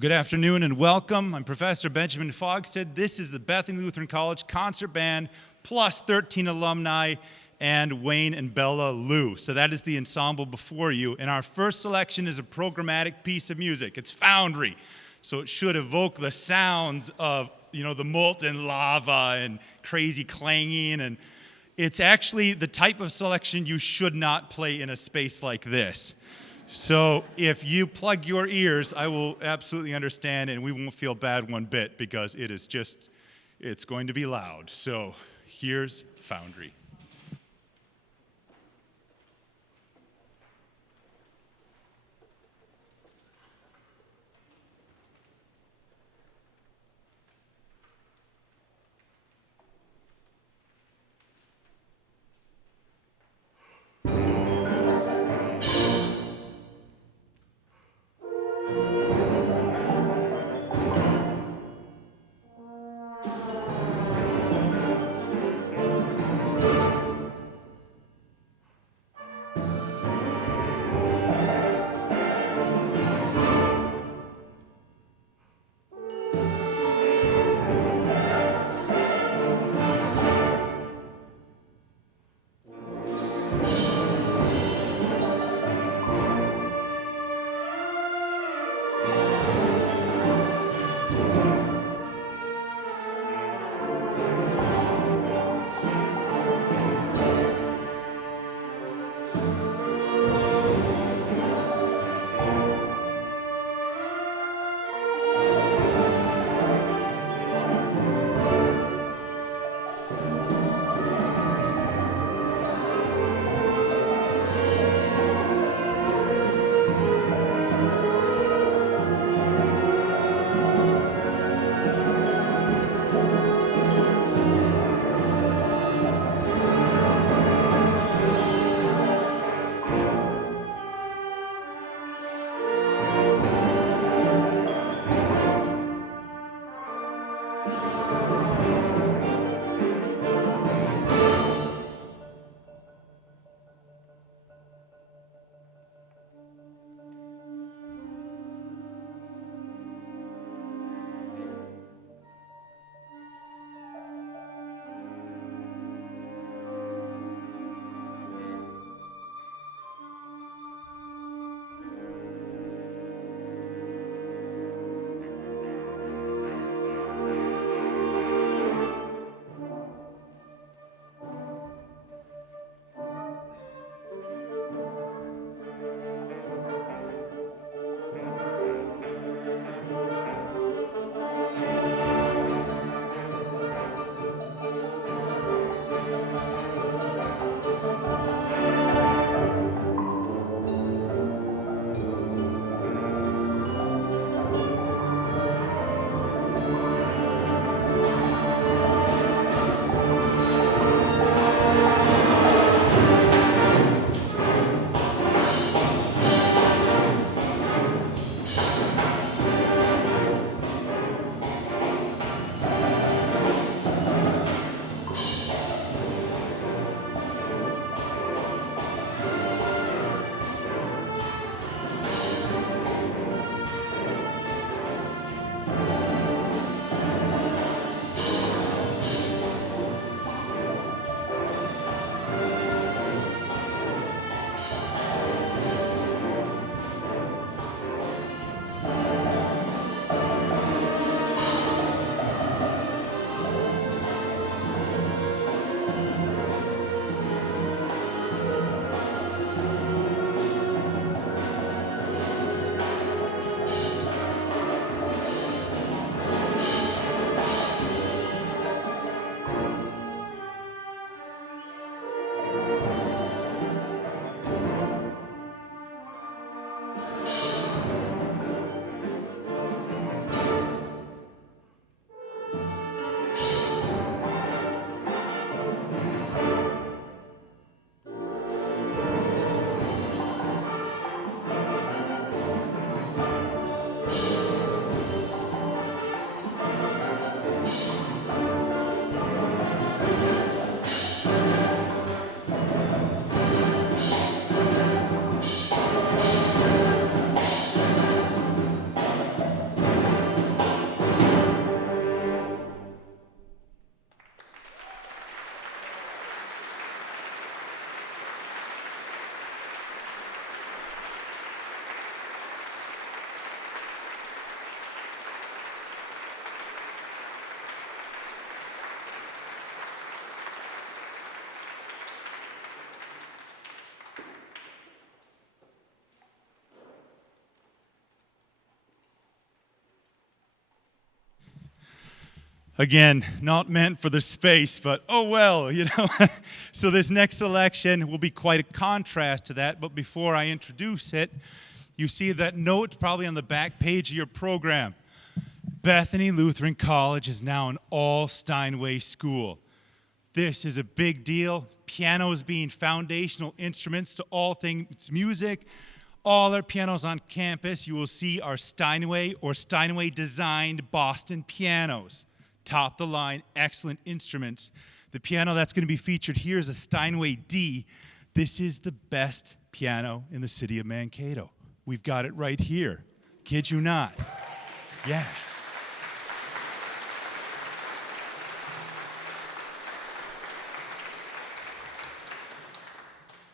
Well, good afternoon and welcome. I'm Professor Benjamin Fogstead. This is the Bethany Lutheran College Concert Band plus 13 alumni and Wayne and Bella Lou. So that is the ensemble before you. And our first selection is a programmatic piece of music. It's Foundry. So it should evoke the sounds of, the molten lava and crazy clanging. And it's actually the type of selection you should not play in a space like this. So if you plug your ears, I will absolutely understand, and we won't feel bad one bit because it's going to be loud. So here's Foundry. Again, not meant for the space, but oh well, So this next selection will be quite a contrast to that, but before I introduce it, you see that note probably on the back page of your program. Bethany Lutheran College is now an all-Steinway school. This is a big deal. Pianos being foundational instruments to all things music. All our pianos on campus, you will see, are Steinway or Steinway-designed Boston pianos. Top-the-line, excellent instruments. The piano that's going to be featured here is a Steinway D. This is the best piano in the city of Mankato. We've got it right here. Kid you not. Yeah.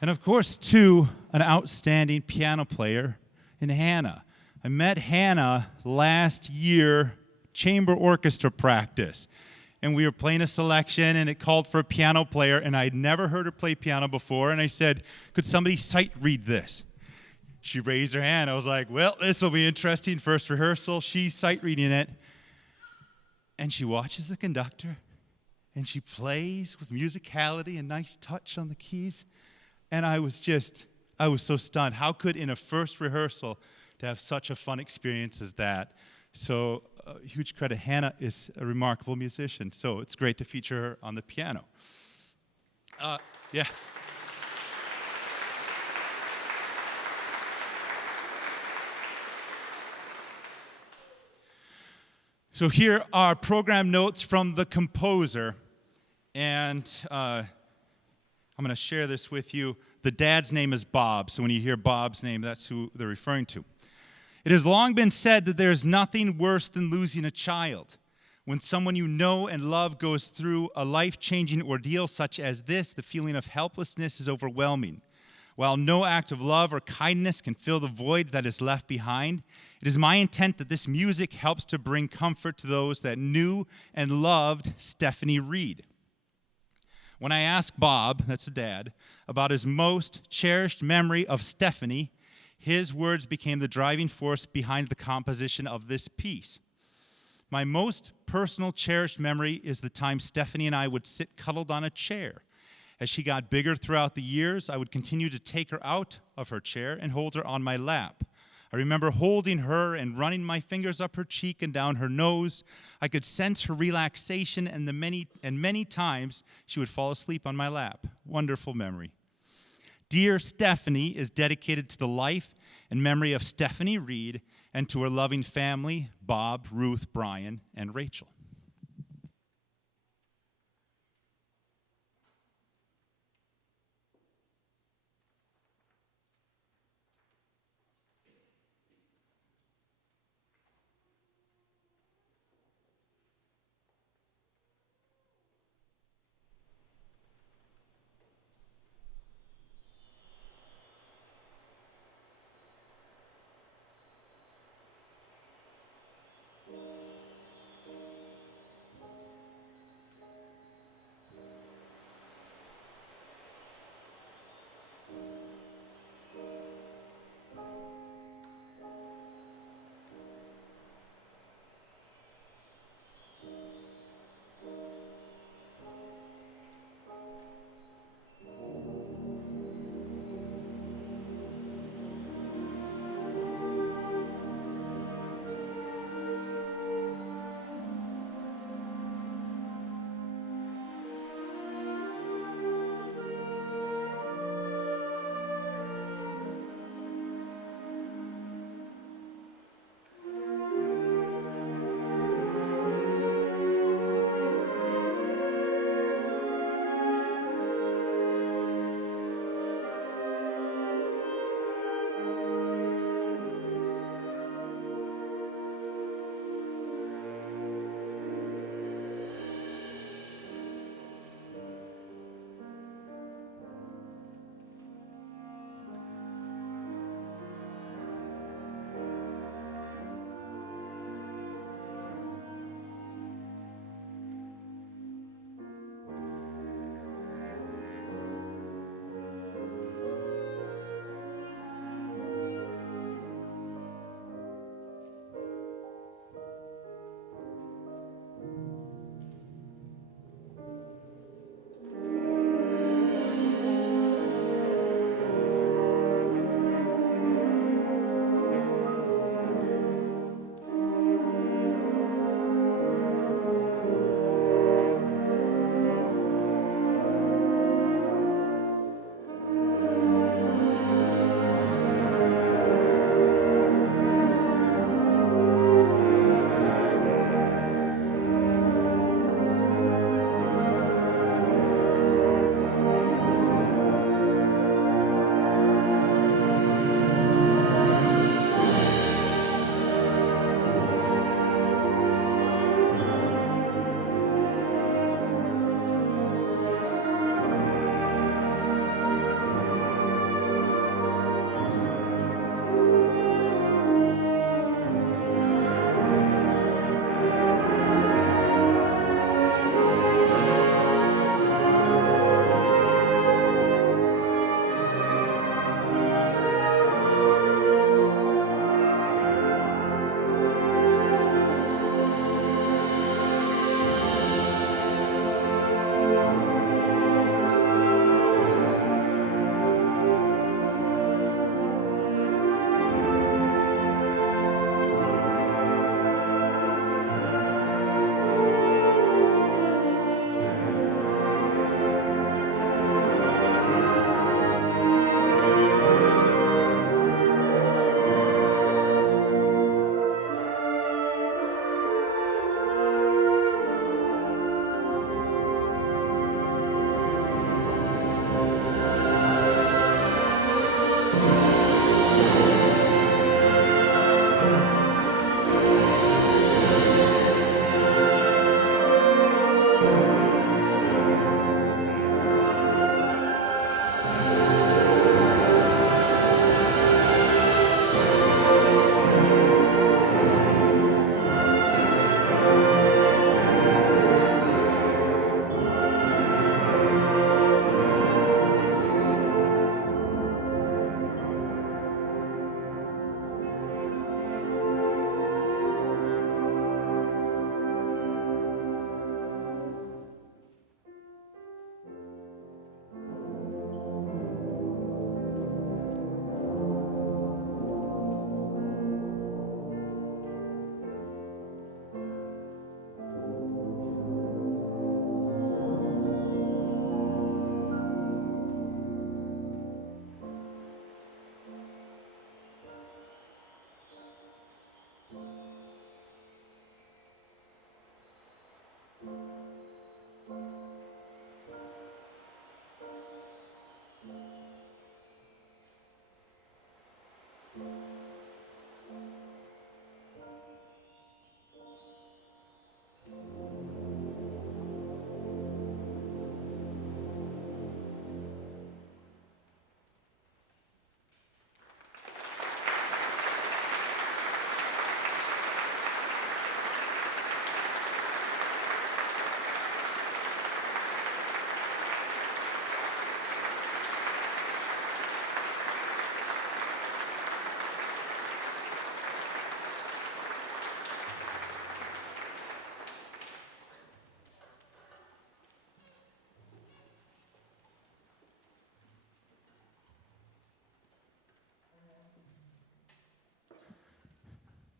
And of course, too, an outstanding piano player in Hannah. I met Hannah last year, chamber orchestra practice. And we were playing a selection, and it called for a piano player, and I'd never heard her play piano before. And I said, could somebody sight read this? She raised her hand. I was like, well, this will be interesting. First rehearsal, she's sight reading it. And she watches the conductor, and she plays with musicality and nice touch on the keys. And I was so stunned. How could, in a first rehearsal, to have such a fun experience as that? So, huge credit. Hannah is a remarkable musician, so it's great to feature her on the piano. Yes. So here are program notes from the composer, and I'm going to share this with you. The dad's name is Bob, so when you hear Bob's name, that's who they're referring to. It has long been said that there is nothing worse than losing a child. When someone you know and love goes through a life-changing ordeal such as this, the feeling of helplessness is overwhelming. While no act of love or kindness can fill the void that is left behind, it is my intent that this music helps to bring comfort to those that knew and loved Stephanie Reed. When I asked Bob, that's the dad, about his most cherished memory of Stephanie, his words became the driving force behind the composition of this piece. My most personal cherished memory is the time Stephanie and I would sit cuddled on a chair. As she got bigger throughout the years, I would continue to take her out of her chair and hold her on my lap. I remember holding her and running my fingers up her cheek and down her nose. I could sense her relaxation, and many times she would fall asleep on my lap. Wonderful memory. Dear Stephanie is dedicated to the life and memory of Stephanie Reed and to her loving family, Bob, Ruth, Brian, and Rachel.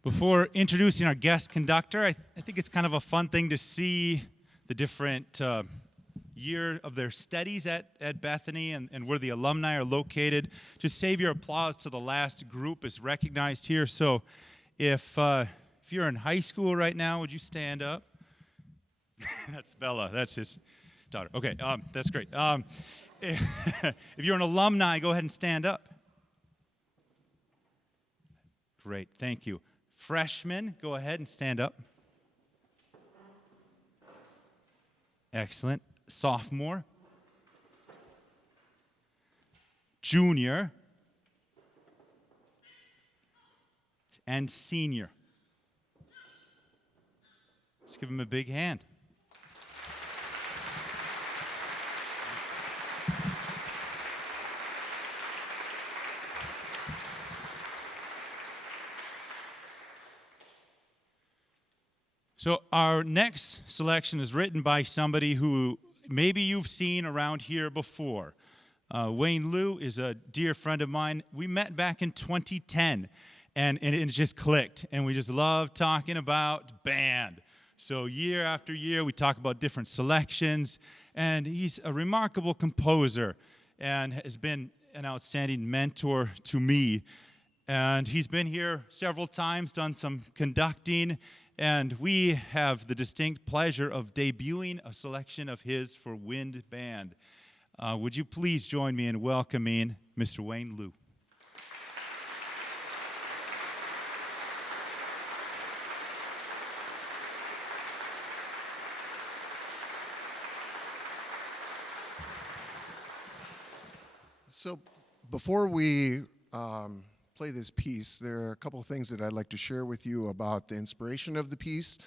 Before introducing our guest conductor, I think it's kind of a fun thing to see the different year of their studies at Bethany and where the alumni are located. Just save your applause to the last group is recognized here. So if you're in high school right now, would you stand up? That's Bella. That's his daughter. Okay, that's great. If you're an alumni, go ahead and stand up. Great, thank you. Freshmen, go ahead and stand up. Excellent. Sophomore. Junior. And senior. Let's give them a big hand. So our next selection is written by somebody who maybe you've seen around here before. Wayne Liu is a dear friend of mine. We met back in 2010, and it just clicked, and we just love talking about band. So year after year, we talk about different selections, and he's a remarkable composer and has been an outstanding mentor to me. And he's been here several times, done some conducting, and we have the distinct pleasure of debuting a selection of his for wind band. Would you please join me in welcoming Mr. Wayne Liu? So before we play this piece, there are a couple of things that I'd like to share with you about the inspiration of the piece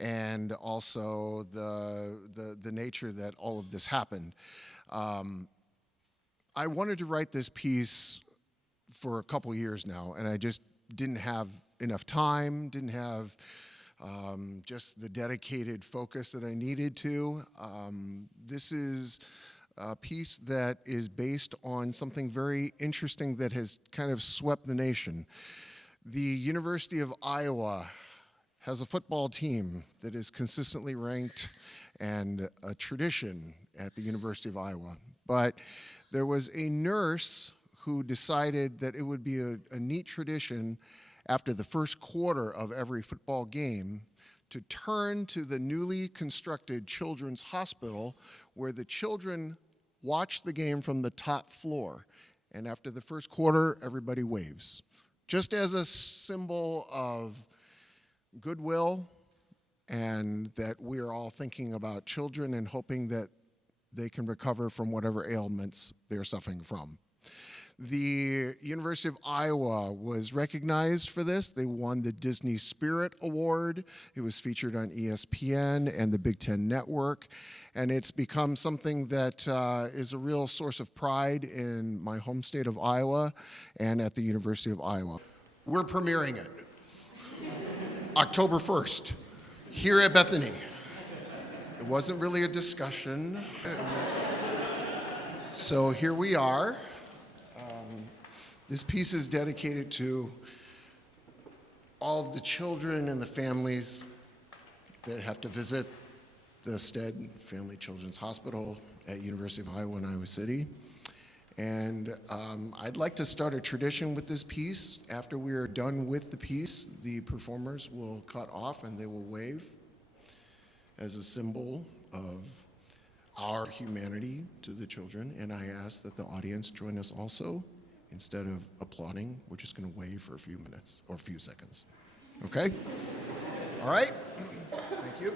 and also the nature that all of this happened. I wanted to write this piece for a couple years now, and I just didn't have enough time, didn't have just the dedicated focus that I needed to. This is a piece that is based on something very interesting that has kind of swept the nation. The University of Iowa has a football team that is consistently ranked and a tradition at the University of Iowa. But there was a nurse who decided that it would be a neat tradition after the first quarter of every football game to turn to the newly constructed children's hospital where the children watch the game from the top floor. And after the first quarter, everybody waves. Just as a symbol of goodwill and that we are all thinking about children and hoping that they can recover from whatever ailments they're suffering from. The University of Iowa was recognized for this. They won the Disney Spirit Award. It was featured on ESPN and the Big Ten Network. And it's become something that is a real source of pride in my home state of Iowa and at the University of Iowa. We're premiering it October 1st here at Bethany. It wasn't really a discussion. So here we are. This piece is dedicated to all of the children and the families that have to visit the Stead Family Children's Hospital at University of Iowa in Iowa City. And I'd like to start a tradition with this piece. After we are done with the piece, the performers will cut off and they will wave as a symbol of our humanity to the children. And I ask that the audience join us also instead of applauding, we're just going to wave for a few minutes or a few seconds. Okay? All right? Thank you.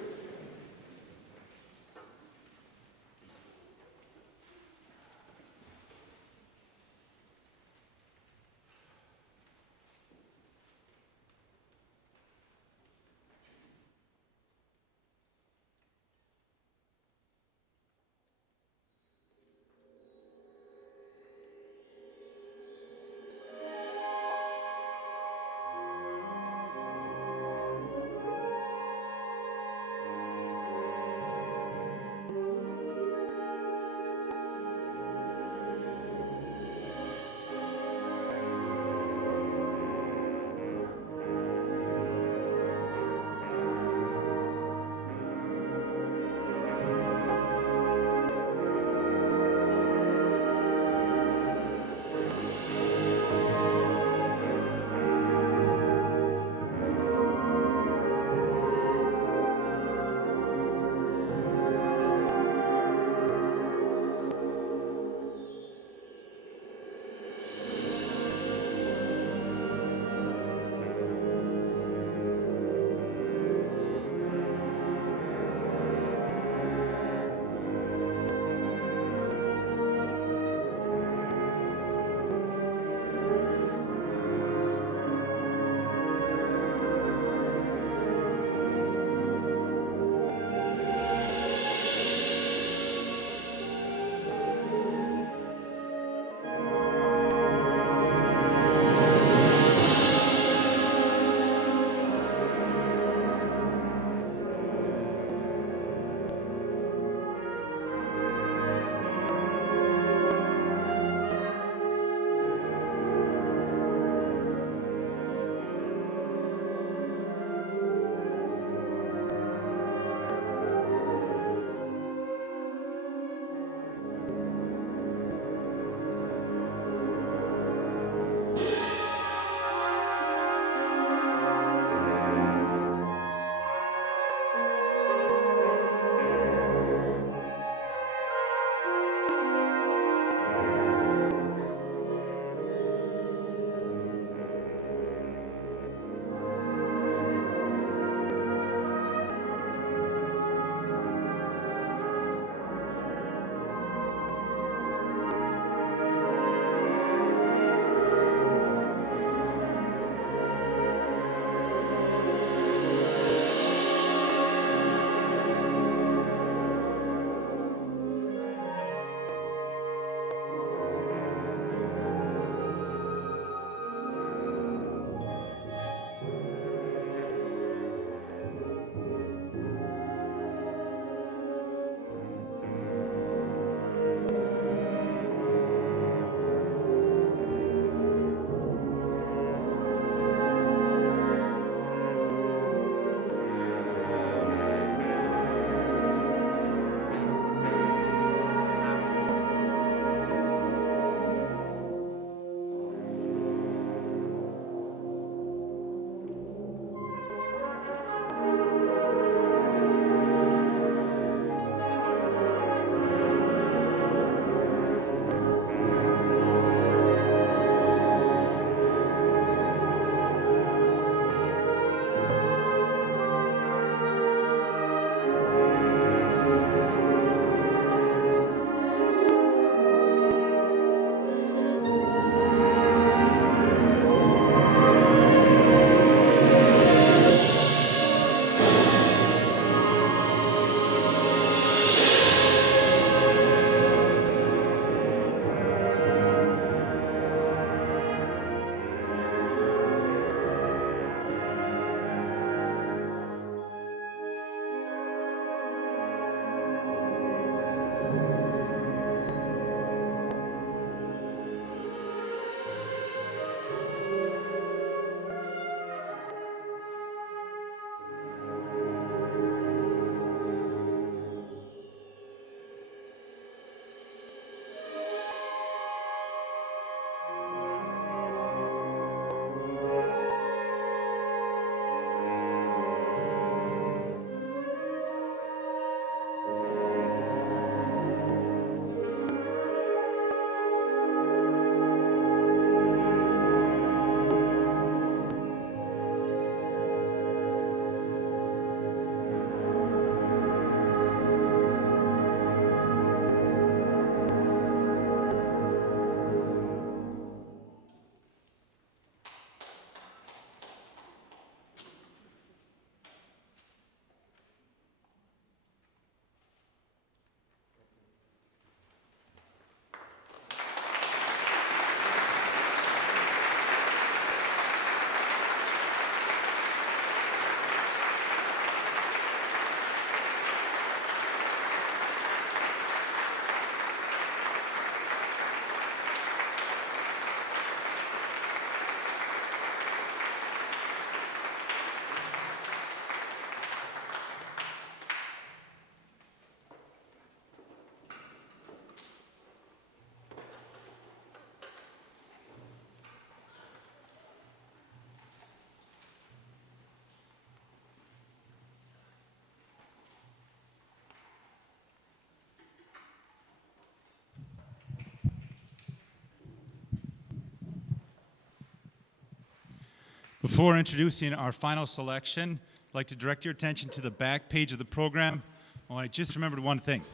Before introducing our final selection, I'd like to direct your attention to the back page of the program. Oh, I just remembered one thing.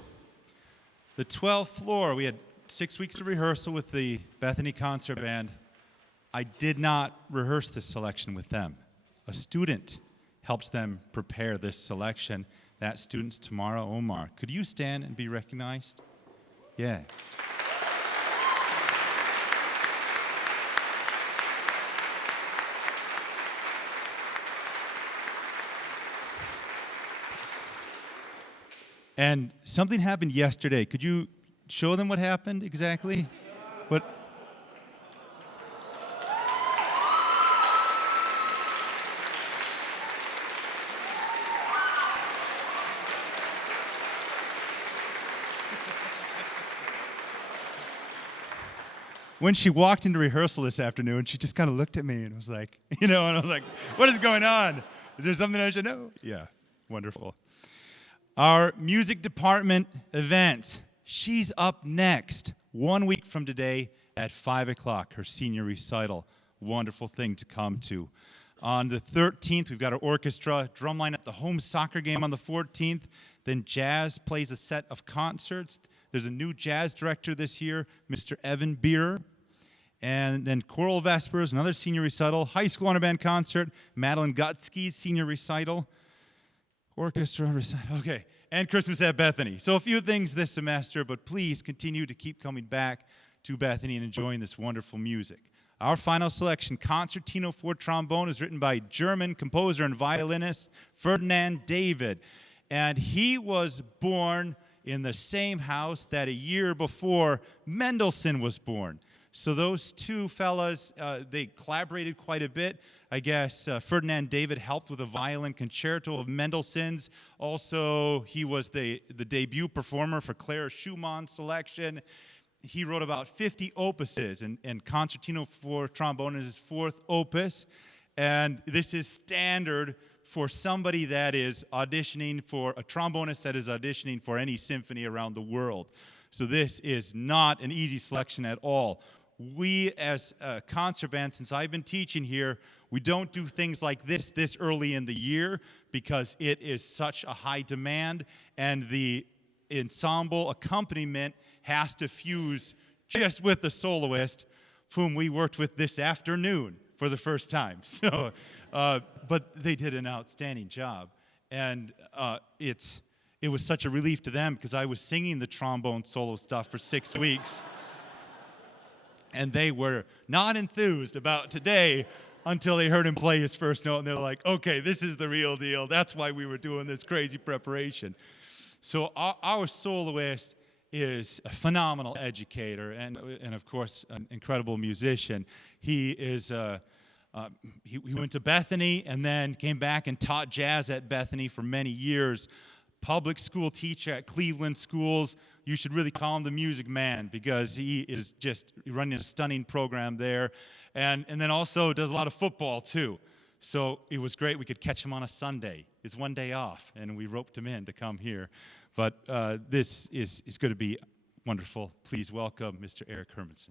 The 12th floor, we had 6 weeks of rehearsal with the Bethany Concert Band. I did not rehearse this selection with them. A student helped them prepare this selection. That student's Tamara Omar. Could you stand and be recognized? Yeah. And something happened yesterday. Could you show them what happened exactly? What? When she walked into rehearsal this afternoon, she just kind of looked at me and was like, and I was like, what is going on? Is there something I should know? Yeah, wonderful. Our music department event, she's up next 1 week from today at 5 o'clock, her senior recital. Wonderful thing to come to. On the 13th, we've got our orchestra, drumline at the home soccer game on the 14th. Then jazz plays a set of concerts. There's a new jazz director this year, Mr. Evan Beer. And then choral vespers, another senior recital, high school honor band concert, Madeline Gutsky's senior recital. Orchestra recital, okay, and Christmas at Bethany. So a few things this semester, but please continue to keep coming back to Bethany and enjoying this wonderful music. Our final selection, Concertino for Trombone, is written by German composer and violinist Ferdinand David. And he was born in the same house that a year before Mendelssohn was born. So those two fellas, they collaborated quite a bit. I guess Ferdinand David helped with a violin concerto of Mendelssohn's. Also, he was the debut performer for Clara Schumann's selection. He wrote about 50 opuses, and Concertino for Trombone is his fourth opus. And this is standard for somebody that is auditioning for, a trombonist that is auditioning for any symphony around the world. So this is not an easy selection at all. We, as a concert band, since I've been teaching here, we don't do things like this early in the year because it is such a high demand, and the ensemble accompaniment has to fuse just with the soloist, whom we worked with this afternoon for the first time. So, but they did an outstanding job, and it was such a relief to them because I was singing the trombone solo stuff for 6 weeks. And they were not enthused about today until they heard him play his first note, and they're like, okay, this is the real deal. That's why we were doing this crazy preparation. So our soloist is a phenomenal educator and of course, an incredible musician. He is he went to Bethany and then came back and taught jazz at Bethany for many years. Public school teacher at Cleveland schools. You should really call him the music man because he is just running a stunning program there. And then also does a lot of football too. So it was great we could catch him on a Sunday. It's one day off, and we roped him in to come here. But this is going to be wonderful. Please welcome Mr. Eric Hermanson.